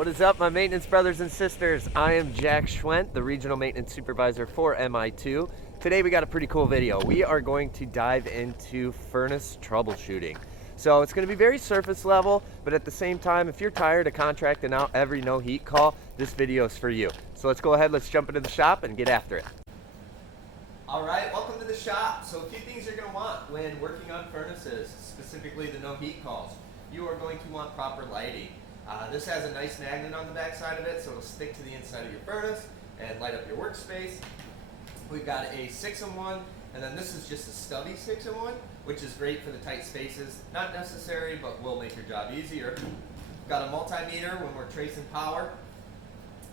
What is up, my maintenance brothers and sisters? I am Jack Schwent, the Regional Maintenance Supervisor for MI2. Today we got a pretty cool video. We are going to dive into furnace troubleshooting. So it's going to be very surface level, but at the same time, if you're tired of contracting out every no heat call, this video is for you. So let's go ahead, let's jump into the shop and get after it. All right, welcome to the shop. So a few things you're going to want when working on furnaces, specifically the no heat calls. You are going to want proper lighting. This has a nice magnet on the back side of it, so it'll stick to the inside of your furnace and light up your workspace. We've got a 6-in-1, and then this is just a stubby 6-in-1, which is great for the tight spaces. Not necessary, but will make your job easier. We've got a multimeter when we're tracing power.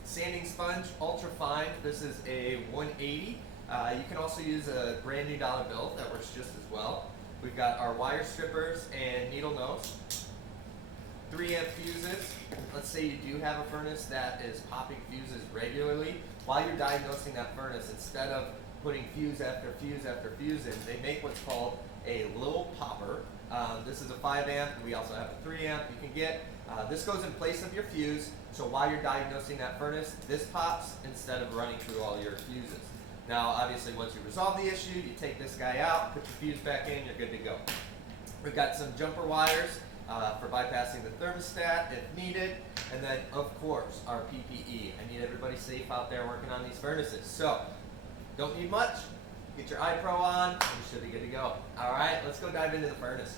Sanding sponge, ultra fine. This is a 180. You can also use a brand new dollar bill. That works just as well. We've got our wire strippers and needle nose. 3-amp fuses. Let's say you do have a furnace that is popping fuses regularly. While you're diagnosing that furnace, instead of putting fuse after fuse after fuse in, they make what's called a little popper. This is a 5-amp. We also have a 3-amp you can get. This goes in place of your fuse, so while you're diagnosing that furnace, this pops instead of running through all your fuses. Now, obviously, once you resolve the issue, you take this guy out, put your fuse back in, you're good to go. We've got some jumper wires for bypassing the thermostat if needed, and then of course our PPE. I need everybody safe out there working on these furnaces. So don't need much. Get your iPro on, and you should be good to go. All right, let's go dive into the furnace.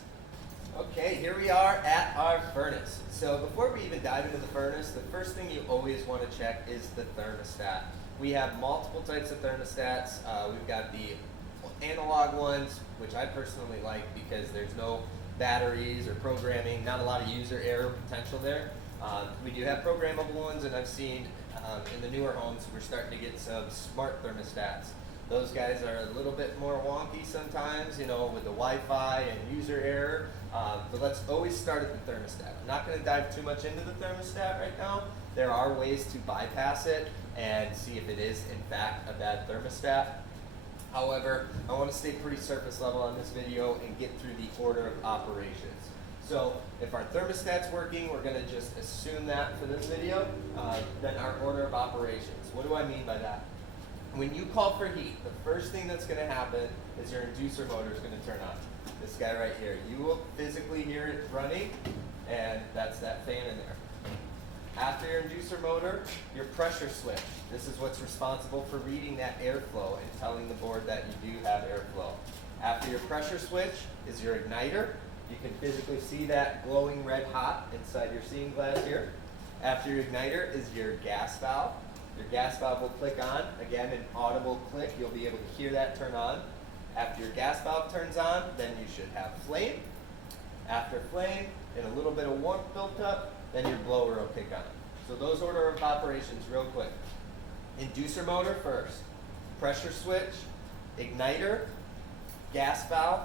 Okay, here we are at our furnace. So before we even dive into the furnace, the first thing you always want to check is the thermostat. We have multiple types of thermostats. We've got the analog ones, which I personally like because there's no batteries or programming, not a lot of user error potential there. We do have programmable ones, and I've seen in the newer homes we're starting to get some smart thermostats. Those guys are a little bit more wonky sometimes, you know, with the Wi-Fi and user error. But let's always start at the thermostat. I'm not going to dive too much into the thermostat right now. There are ways to bypass it and see if it is in fact a bad thermostat. However, I want to stay pretty surface level on this video and get through the order of operations. So if our thermostat's working, we're going to just assume that for this video. Then our order of operations. What do I mean by that? When you call for heat, the first thing that's going to happen is your inducer motor is going to turn on. This guy right here. You will physically hear it running, and that's that fan in there. After your inducer motor, your pressure switch. This is what's responsible for reading that airflow and telling the board that you do have airflow. After your pressure switch is your igniter. You can physically see that glowing red hot inside your seeing glass here. After your igniter is your gas valve. Your gas valve will click on. Again, an audible click. You'll be able to hear that turn on. After your gas valve turns on, then you should have flame. After flame and a little bit of warmth built up, then your blower will kick on. So those order of operations real quick. Inducer motor first, pressure switch, igniter, gas valve,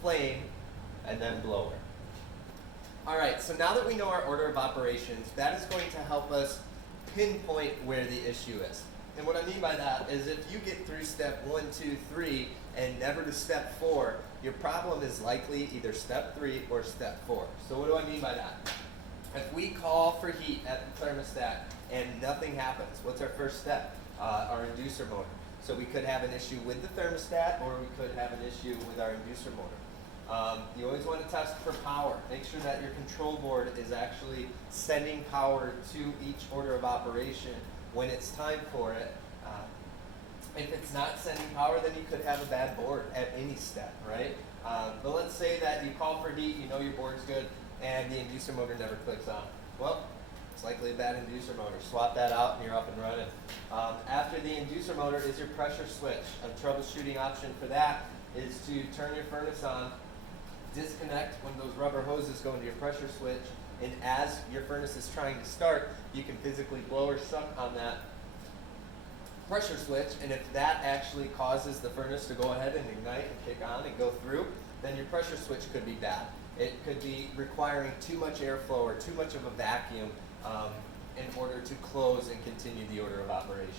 flame, and then blower. All right, so now that we know our order of operations, that is going to help us pinpoint where the issue is. And what I mean by that is if you get through step 1, 2, 3 and never to step 4, your problem is likely either step 3 or step 4. So what do I mean by that? If we call for heat at the thermostat and nothing happens, what's our first step? Our inducer motor. So we could have an issue with the thermostat, or we could have an issue with our inducer motor. You always want to test for power. Make sure that your control board is actually sending power to each order of operation when it's time for it. If it's not sending power, then you could have a bad board at any step, right? But let's say that you call for heat, you know your board's good, and the inducer motor never clicks on. Well, it's likely a bad inducer motor. Swap that out and you're up and running. After the inducer motor is your pressure switch. A troubleshooting option for that is to turn your furnace on, disconnect when those rubber hoses go into your pressure switch, and as your furnace is trying to start, you can physically blow or suck on that pressure switch, and if that actually causes the furnace to go ahead and ignite and kick on and go through, then your pressure switch could be bad. It could be requiring too much airflow or too much of a vacuum in order to close and continue the order of operations.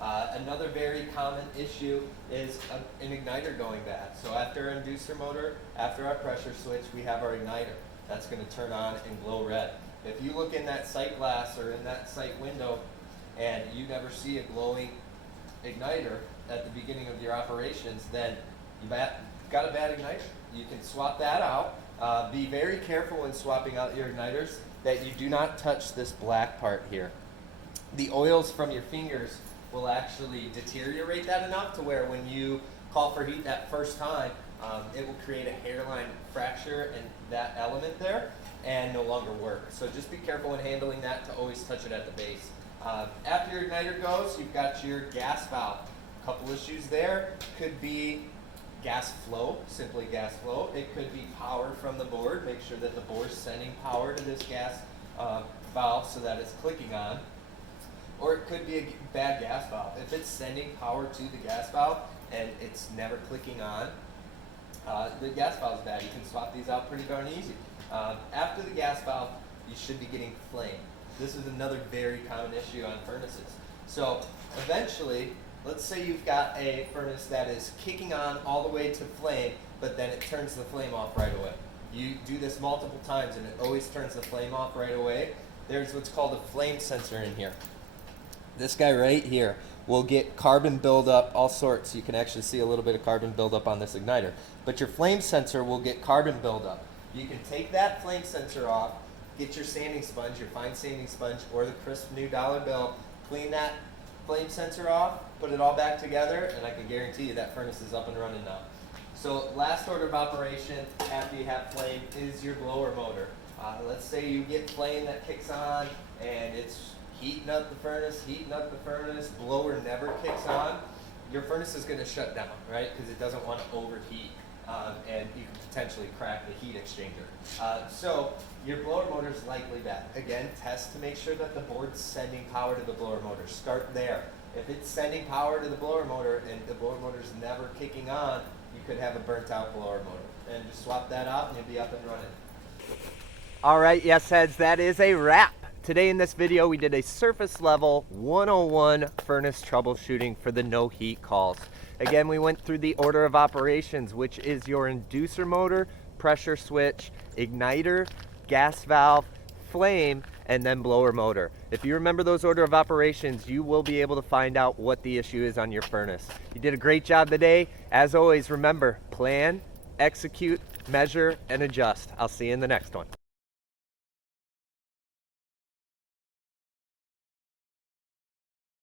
Another very common issue is an igniter going bad. So after our inducer motor, after our pressure switch, we have our igniter. That's going to turn on and glow red. If you look in that sight glass or in that sight window and you never see a glowing igniter at the beginning of your operations, then you got a bad igniter. You can swap that out. Be very careful when swapping out your igniters that you do not touch this black part here. The oils from your fingers will actually deteriorate that enough to where when you call for heat that first time, it will create a hairline fracture in that element there and no longer work. So just be careful when handling that to always touch it at the base. After your igniter goes, you've got your gas valve. A couple issues there. Could be gas flow, simply gas flow. It could be power from the board. Make sure that the board's sending power to this gas valve so that it's clicking on. Or it could be a bad gas valve. If it's sending power to the gas valve and it's never clicking on, the gas valve is bad. You can swap these out pretty darn easy. After the gas valve, you should be getting flame. This is another very common issue on furnaces. So eventually, let's say you've got a furnace that is kicking on all the way to flame, but then it turns the flame off right away. You do this multiple times and it always turns the flame off right away. There's what's called a flame sensor in here. This guy right here will get carbon buildup, all sorts. You can actually see a little bit of carbon buildup on this igniter. But your flame sensor will get carbon buildup. You can take that flame sensor off, get your sanding sponge, your fine sanding sponge, or the crisp new dollar bill, clean that flame sensor off, put it all back together, and I can guarantee you that furnace is up and running now. So last order of operation after you have flame is your blower motor. Let's say you get flame that kicks on and it's heating up the furnace, blower never kicks on, your furnace is going to shut down, right? Because it doesn't want to overheat, and you can potentially crack the heat exchanger. So your blower motor is likely bad. Again, test to make sure that the board's sending power to the blower motor. Start there. If it's sending power to the blower motor and the blower motor is never kicking on, you could have a burnt out blower motor. And just swap that out and you'll be up and running. All right, yes heads, that is a wrap. Today in this video, we did a surface level 101 furnace troubleshooting for the no heat calls. Again, we went through the order of operations, which is your inducer motor, pressure switch, igniter, gas valve, flame, and then blower motor. If you remember those order of operations, you will be able to find out what the issue is on your furnace. You did a great job today. As always, remember, plan, execute, measure, and adjust. I'll see you in the next one.